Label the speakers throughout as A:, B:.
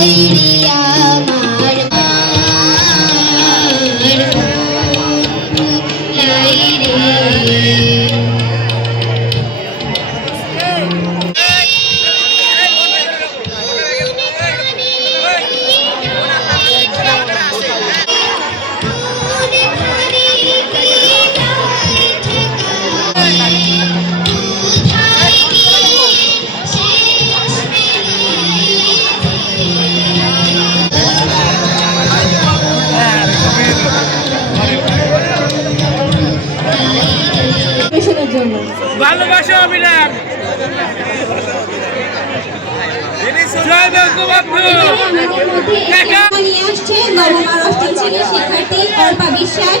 A: Lady.
B: ভালোবাসা
A: অভিনাম শিক্ষার্থী অর্পা বিশ্বাস।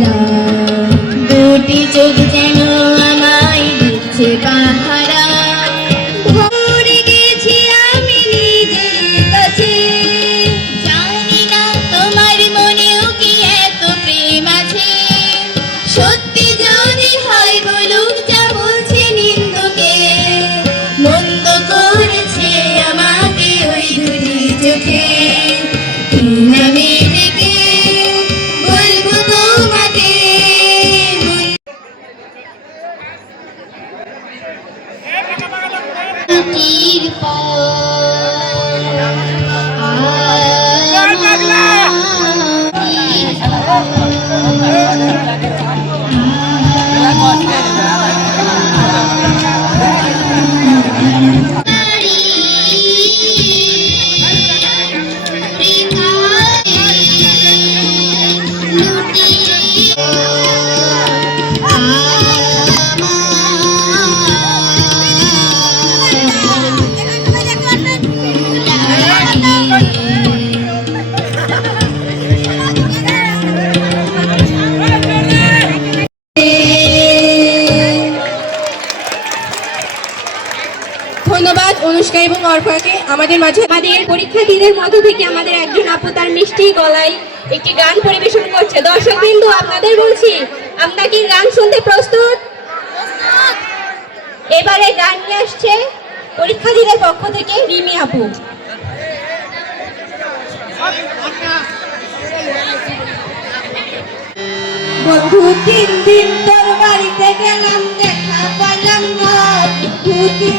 C: Nara
A: ধন্যবাদ অনুষ্কা এবং অর্পাকে আমাদের মাঝে আমাদের পরীক্ষার্থীদের মধ্য থেকে আমাদের একজন আপু তার মিষ্টি গলায় একটি গান পরিবেশন করছে। দর্শক বিন্দু আপনাদের বলছি আমরা কি গান শুনতে প্রস্তুত? এবারে গান নিয়ে আসছে পরীক্ষার্থীদের পক্ষ থেকে রিমি আপু। বন্ধু তিন দিন তোর বাড়িতে গেলাম দেখা পাইলাম না। বন্ধু তিন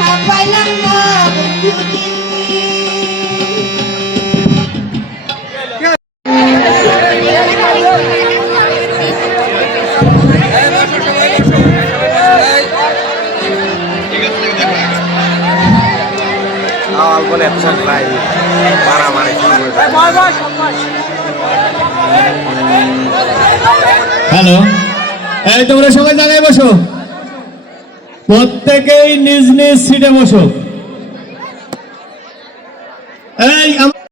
A: দেখা পাইলাম না বন্ধু
D: বলে একশো প্রায় মারামারি।
E: হ্যালো এই তোমরা সবাই জায়গায় বসো প্রত্যেকেই নিজ নিজ সিটে বসো এই আম-